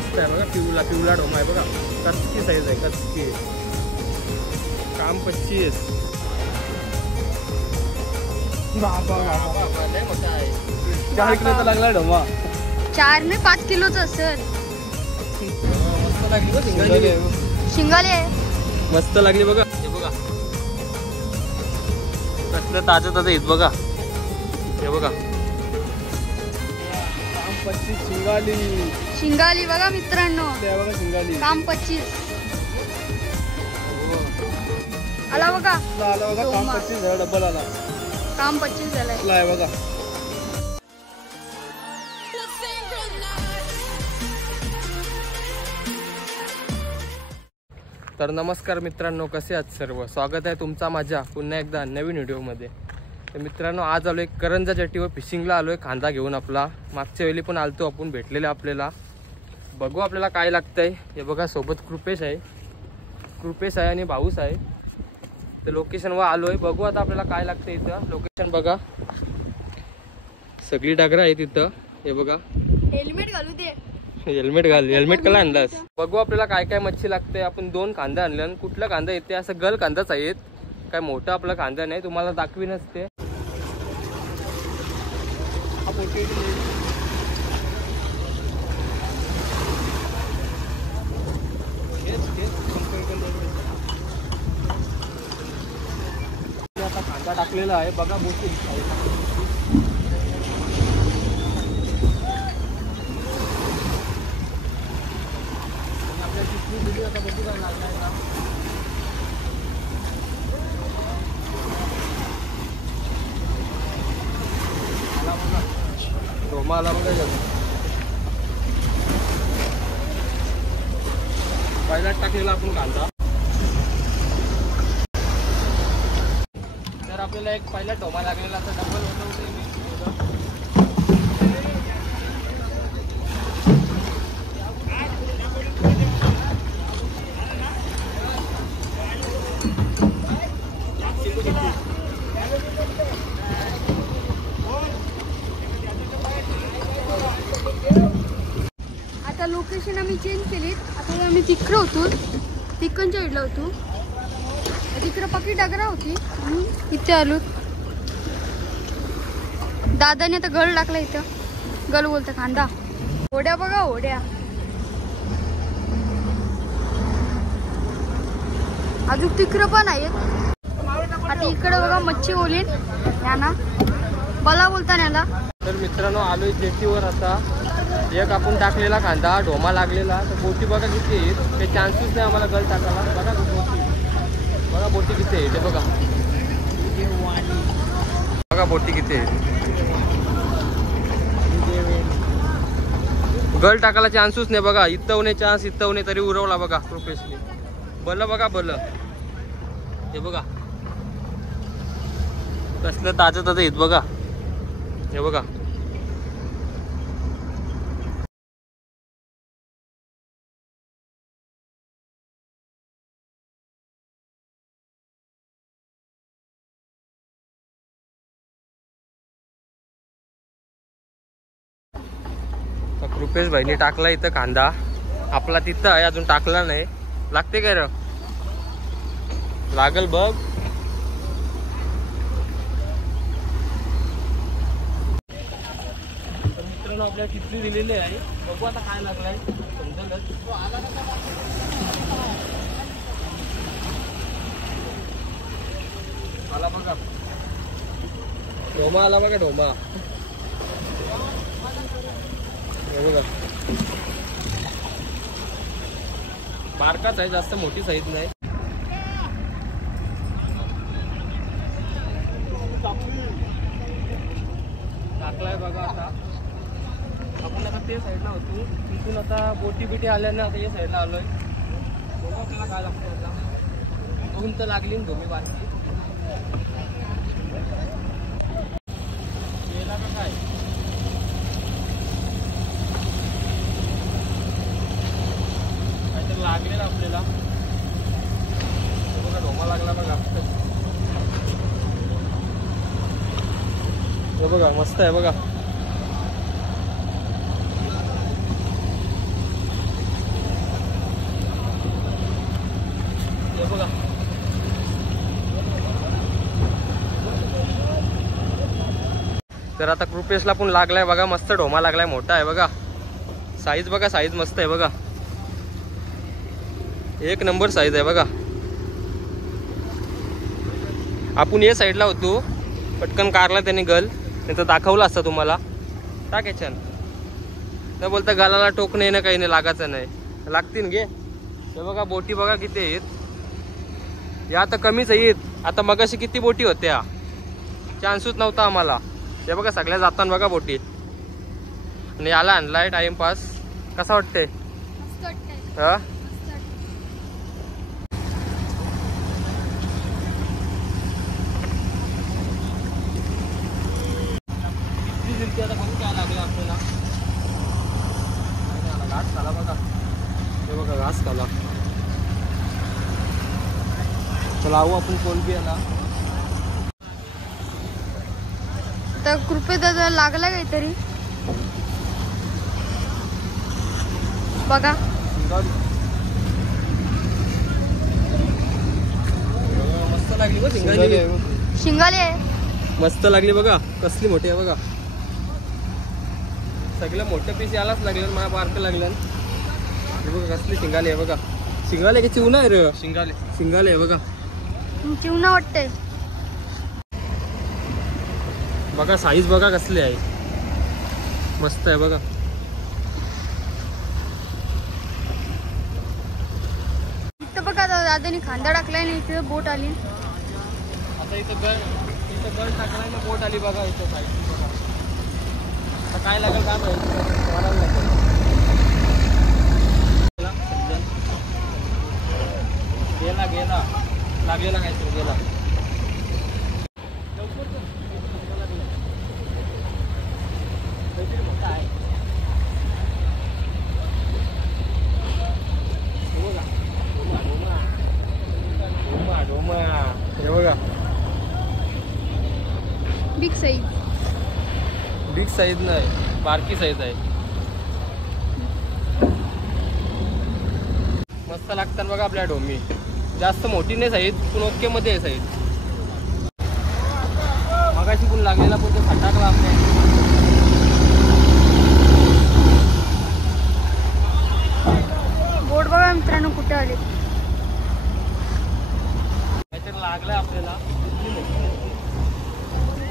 मस्त आहे बघा, पिवळा पिवळा ढोमा आहे बघा, कचकी साईज आहे, कचकी. काम 25. काय किलोचा लागला ढोमा? 4 ने 5 किलोचा असेल. मस्त लागली बघ, शिंगाली शिंगाले मस्त लागली बघा. हे बघा कसलं ताजं ताजं येत बघा. हे बघा काम 25 शिंगाली. शिंगाली बघा मित्रांनो, बघा शिंगाली काम 25 आला बघा. आला बघा, काम 25 झाला, डबल आला, काम 25 झालाय. आहे बघा. तर नमस्कार मित्रांनो, कसे आहात सर्व? स्वागत आहे तुमचा माझ्या पुन्हा एकदा नवीन व्हिडिओमध्ये. तर मित्रांनो, आज आलो एक करंजा जेटीवर फिशिंगला आलो आहे, कांदा घेऊन. आपला मागच्या वेळी पण आलतो आपण, भेटलेले आपल्याला. बघू आपल्याला काय लागतंय. हे बघा सोबत कृपेश आहे आणि भाऊस आहे. तर लोकेशनवर आलो आहे, बघू आता आपल्याला काय लागतं इथं. लोकेशन बघा, सगळी डागरं आहेत इथं. हे बघा, हेल्मेट घालू दे. हेल्मेट घाल. हेल्मेट कला आणलास? बघू आपल्याला काय काय मच्छी लागते. आपण 2 कांदा आणले. कुठला कांदा येते? असं गल कांदाच आहेत, काय मोठा आपला कांदा नाही, तुम्हाला दाखवी नसते. आता कांदा टाकलेला आहे बघा, मोठी ढोमा आला बघा. पहिला टाकलेला आपण कांदा. तर आपल्याला एक पहिला ढोमा लागलेला, आता डबल होतं. आता लोकेशन आम्ही चेंज केली. आता आम्ही तिकडं होतो, तिकडच्या साईडला होतो. तिकडं पक्की डागरा होती, इथे आलो. दादाने आता गळ टाकला इथं. गल बोलतं कांदा. होड्या बघा, होड्या. अजून तिकडं पण आहेत. आता इकडं बघा मच्छी बोलीन याना, बला बोलता याला. तर मित्रांनो, आलोय जेटीवर. आता एक आपण टाकलेला कांदा, ढोमा लागलेला. तर बोटी बघा किती आहेत, काही चान्सेस नाही आम्हाला गल टाकायला. बघा बोटी, बघा बोटी किती आहे ते बघा. बघा बोटी किती आहे. गल टाकायला चान्सच नाही बघा. इथं नाही चान्स, इथं नाही, तरी उरवला बघा प्रोफेशनली. बल बघा, बल. हे बघा कसलं ताजं ताजं येत बघा. हे बघा रुपेश भाईने टाकला इथं कांदा. आपला तिथं आहे, अजून टाकला नाही. लागते काय र? लागल बघ. मित्रांनो, आपल्याला किती दिलेली आहे, बघू आता काय लागलाय, समजेलच. आला बघा ढोमा, आला बघा ढोमा. बघा बारकाच आहे, जास्त मोठी साईज नाही. टाकलाय बघा. आता आपण आता ते साईडला होतो, तिथून आता बोटी बिटी आल्याने आता या साईडला आलोय. बघू आपल्याला काय लागतं. आता दोन तर लागली ना धोमी बारकी. गेला का काय? काहीतरी लागलेलं आपल्याला. बघा ढोमा लागला बघा. हे बघा मस्त आहे बघा. तर आता कृपेशला पण लागलाय बघा, मस्त ढोमा लागलाय, मोठा आहे बघा, साईज बघा, साईज मस्त आहे बघा, एक नंबर साईज आहे बघा. आपण या साईडला होतो, पटकन कारला त्याने गल, नाही तर दाखवला असता तुम्हाला. टाकायचं न बोलता गालाला टोक नाही ना, काही नाही, लागायचं नाही, लागतील घे. हे बघा बोटी बघा किती आहेत, या आता कमीच आहेत. आता मगाशी किती बोटी होत्या, चान्सच नव्हता आम्हाला. हे बघा सगळ्या जाताना बघा बोटी. आणि याला आणलाय टाइमपास. कसा वाटतंय? हा आता बघू काय लागलं आपल्याला. घास खाला बघा, हे बघा घास खाला. लावू आपण कोण बी याला. तर कृपे दादा लागला काहीतरी बघा. मस्त लागली बघ, शिंगाली आहे, मस्त लागली बघा, कसली मोठी आहे बघा. सगळं मोठं पीस यालाच लागलं, मला बारकं लागलं. बघा कसली शिंगाली आहे बघा. शिंगाले की चिवणा आहे रे? शिंगाले, शिंगाले आहे बघा. चिवणा वाटतंय बघा, साईज बघा कसली आहे, मस्त आहे बघा. इथं बघा दादानी खांदा टाकलाय ना, इथे बोट आली. आता इथं गळ टाकलाय ना, बोट आली बघा. इथं साईज बघा. आता काय लागेल काय गेला गेला लागलेला काहीतरी गेला. हे बघा बिग साईज, बिग साईज नाही, बारकी साईज आहे. मस्त लागतात बघा आपल्या ढोमी. जास्त मोठी नाही साईज, पण ओके मध्ये आहे साईज. मगाशी पण लागलेला पण तो फटाकला आपल्या. बोट बघा मित्रांनो कुठे आले. काहीतरी लागलाय आपल्याला,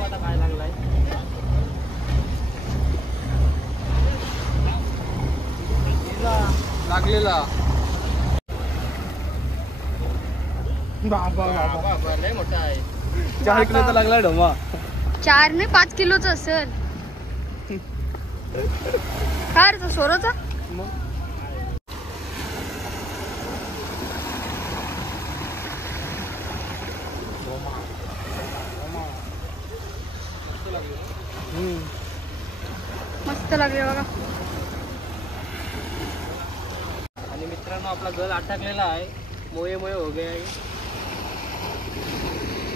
आता काय लागलाय. लागलेला बाबा लय मोठा आहे. 4 किलोचा लागला ढोमा. 4 नाही 5 किलोचा असेल. काय रे सोरोचा? मस्त लागले बघा. आणि मित्रांनो आपला गल अटकलेला आहे, मोये मोये हो गया आहे.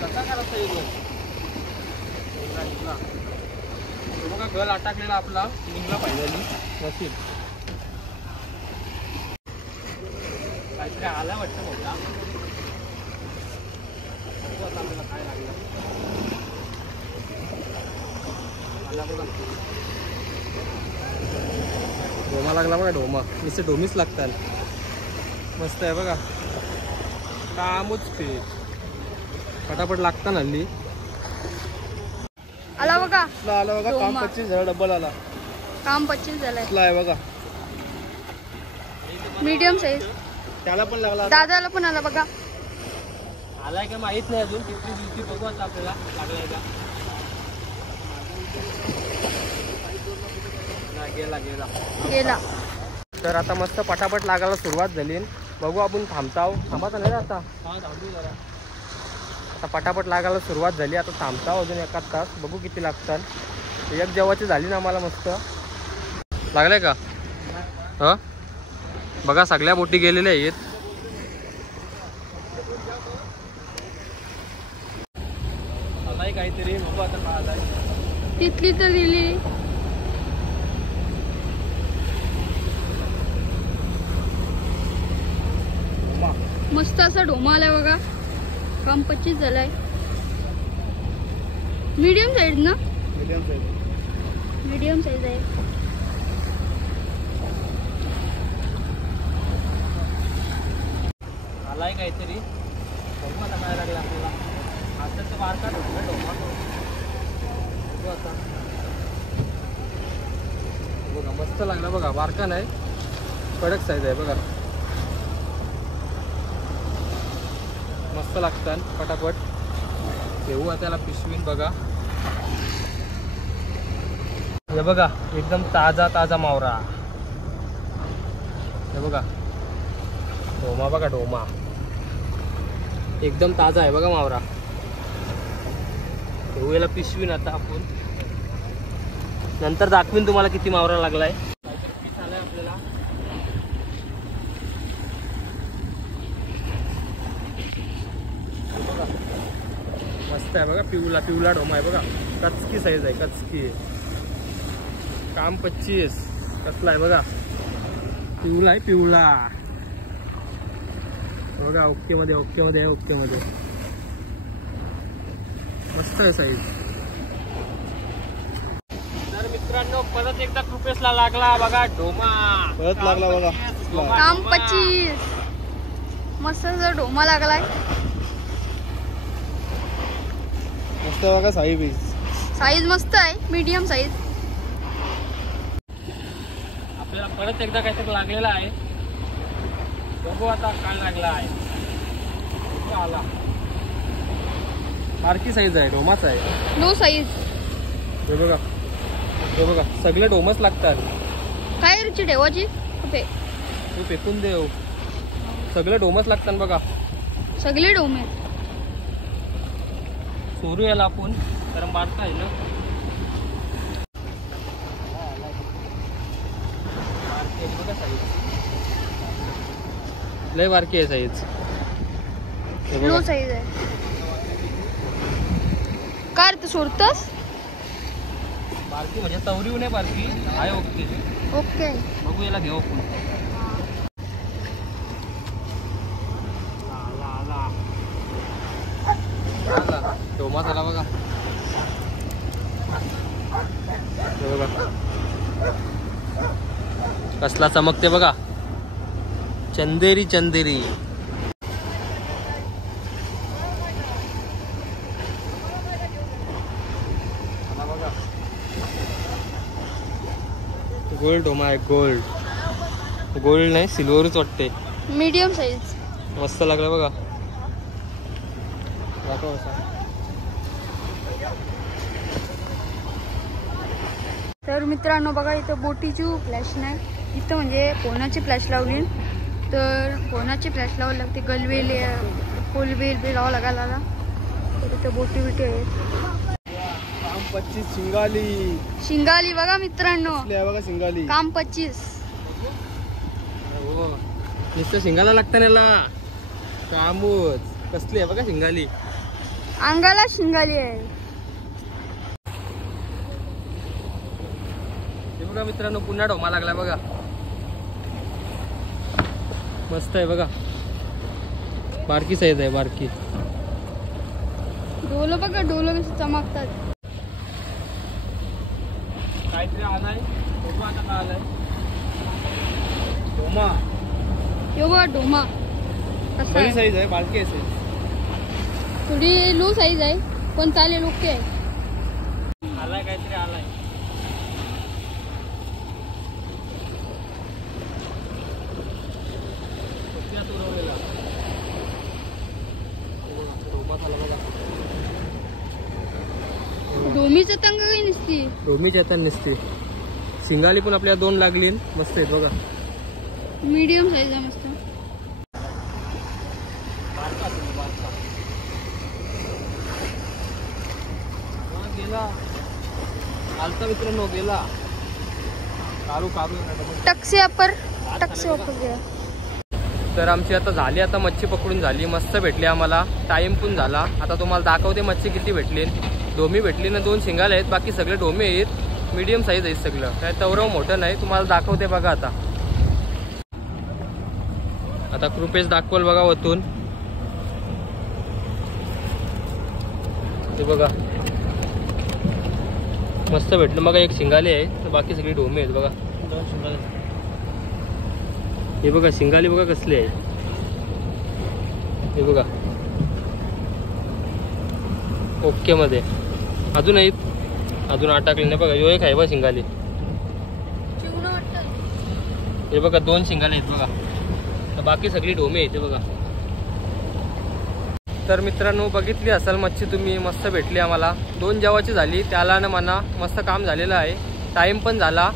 कसा करायचा बघा, गल अटकलेला आपला निघला पाहिजे नशीब. काहीतरी आला वाटतं मोठा. आपल्याला काय लागलं आला बघा. ढोमा लागला बघा, ढोमा. नुसते ढोमीच लागतात. मस्त आहे बघा, कामच फिट फटाफट लागता ना हल्ली. आला बघा, आला बघा. काम 25 झाला, डबल आला. काम 25 झालंय. आहे बघा, मीडियम साईज. त्याला पण लागला, दादाला पण आला बघा. आलाय का माहित नाही अजून, किती दिवशी बघू आता आपल्याला लागलाय का. गेला गेला गेला. तर आता मस्त पटापट लागायला सुरुवात झाली. बघू आपण थांबताव, थांबाचा नाही आता. आता पटापट लागायला सुरुवात झाली, आता थांबताव अजून 1 तास. बघू किती लागतात. एक जेवाची झाली ना आम्हाला. मस्त लागलाय का? ह बघा सगळ्या बोटी गेलेल्या आहेत. आलाय काहीतरी, बघू आता का आलाय. तिथली तर दिली. मस्त असा ढोमा आलाय बघा. काम 25 झालाय. मीडियम साईज ना? Medium size. मीडियम साईज आहे. आलाय काहीतरी बघू आता काय लागलं आपल्याला. आताच बारका ढोमा बघू आता. बघा मस्त लागला बघा. बारका नाही कडक साईज आहे बघा. मस्त लागतात पटापट. घेऊ आता त्याला पिशवीन बघा. हे बघा एकदम ताजा ताजा मावरा. हे बघा ढोमा बघा. ढोमा एकदम ताजा आहे बघा मावरा. घेऊ याला पिशवीन आता आपण. नंतर दाखवीन तुम्हाला किती मावरा लागलाय. पीस आलाय आपल्याला. बघा मस्त आहे बघा. पिवला पिवला ढोमा आहे बघा. कचकी साईज आहे. कचकी काम 25. कसला आहे बघा. पिवला आहे पिवला बघा. ओके मध्ये ओके मध्ये आहे. ओके मध्ये मस्त आहे साईज. तर मित्रांनो परत एकदा कृपेशला लागला बघा ढोमा. परत लागला बघा. काम 25. मस्त जर ढोमा लागलाय. मस्त बघा साईज. साईज मस्त आहे. Medium size. आपल्याला परत एकदा काहीतरी लागलेला आहे. बघू आता काय लागला आहे. आला बारकी साईज आहे. ढोमाच आहे. No size. हे बघा. हे बघा सगळे ढोमच लागतात. काय रुची ठेवायची. तू फेकून देव. सगळे ढोमच लागतात बघा. सगळे डोमे. चोरू याला आपण कारण बारका आहे ना. बघा साईज लय बारकी आहे साईज. नो साईज आहे. काय रे तू सोडतस. बारकी म्हणजे तवरीव नाही बारकी आहे. Okay okay. बघू याला घेऊ आपण. आला ढोमा झाला बघा. हे बघा कसला चमकते बघा. चंदेरी चंदेरी. गोल्ड ढोमा आहे. गोल्ड गोल्ड नाही सिल्वरच वाटते. Medium size. मस्त लागला बघा. तर मित्रांनो बघा इथं बोटीची फ्लॅश नाही. इथं म्हणजे फोनाची फ्लॅश लावली. तर फोनाची फ्लॅश लावावी लागते. गलवेल कोलवेल बी लावा लागायला. तर इथं बोटी बिटी आहेत. काम 25 शिंगाली. शिंगाली बघा मित्रांनो. बघा शिंगाली. काम 25. हो नुसतं शिंगाला लागतं याला. कामूच कसली आहे बघा शिंगाली. अंगाला शिंगाली आहे. हे बघा मित्रांनो पुन्हा ढोमा लागला बघा. मस्त आहे बघा. बारकी साईज आहे. बारकी. डोलं बघा. डोलं कसे चमकतात. काहीतरी आलाय. ढोमा आता का आलाय. ढोमा यो बघा ढोमा कसा बरी आहे. साईज आहे. बारकी आहे साईज. थोडी लो साईज आहे पण चालेल. ओके आहे. आलाय काहीतरी आलाय. डोमीचं तंग काही नसती. डोमीच येतात नसते. शिंगाली पण आपल्याला 2 लागली. मस्त आहेत बघा. मीडियम साईज आहे मस्त. गेला आलता मित्रांनो. गेला कारू कारू. टक्से अपर गया. तर आमची आता झाली. आता मच्छी पकडून झाली. मस्त भेटली आम्हाला. टाइम पण झाला. आता तुम्हाला दाखवते मच्छी किती भेटली. डोमी भेटली ना. 2 शिंगाले आहेत. बाकी सगळे डोमे आहेत. मीडियम साईज आहेत सगळं. काय तवरव मोठं नाही. तुम्हाला दाखवते बघा. आता कृपेश दाखवल बघा वतून. हे बघा मस्त भेटलं बघा. एक शिंगाली आहे, बाकी सगळी ढोमे आहेत बघा. हे बघा शिंगाली बघा कसली आहे. हे बघा ओके मध्ये. अजून आहेत, अजून अटकले नाही बघा. यो एक आहे बघा शिंगाली. हे बघा 2 शिंगाले आहेत बघा. तर बाकी सगळी ढोमे आहेत बघा. तर मित्रांनो बघितली असाल मच्छी तुम्ही, मस्त भेटली आम्हाला. 2 जेवाची झाली, त्याला ना म्हणा मस्त काम झालेलं आहे. टाईम पण झाला.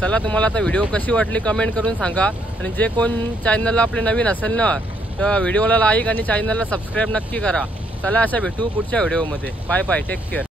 चला तुम्हाला आता व्हिडिओ कशी वाटली कमेंट करून सांगा. आणि जे कोण चॅनलला आपले नवीन असेल ना तर व्हिडिओला लाईक आणि चॅनलला सबस्क्राईब नक्की करा. चला अशा भेटू पुढच्या व्हिडिओमध्ये. Bye bye, take care.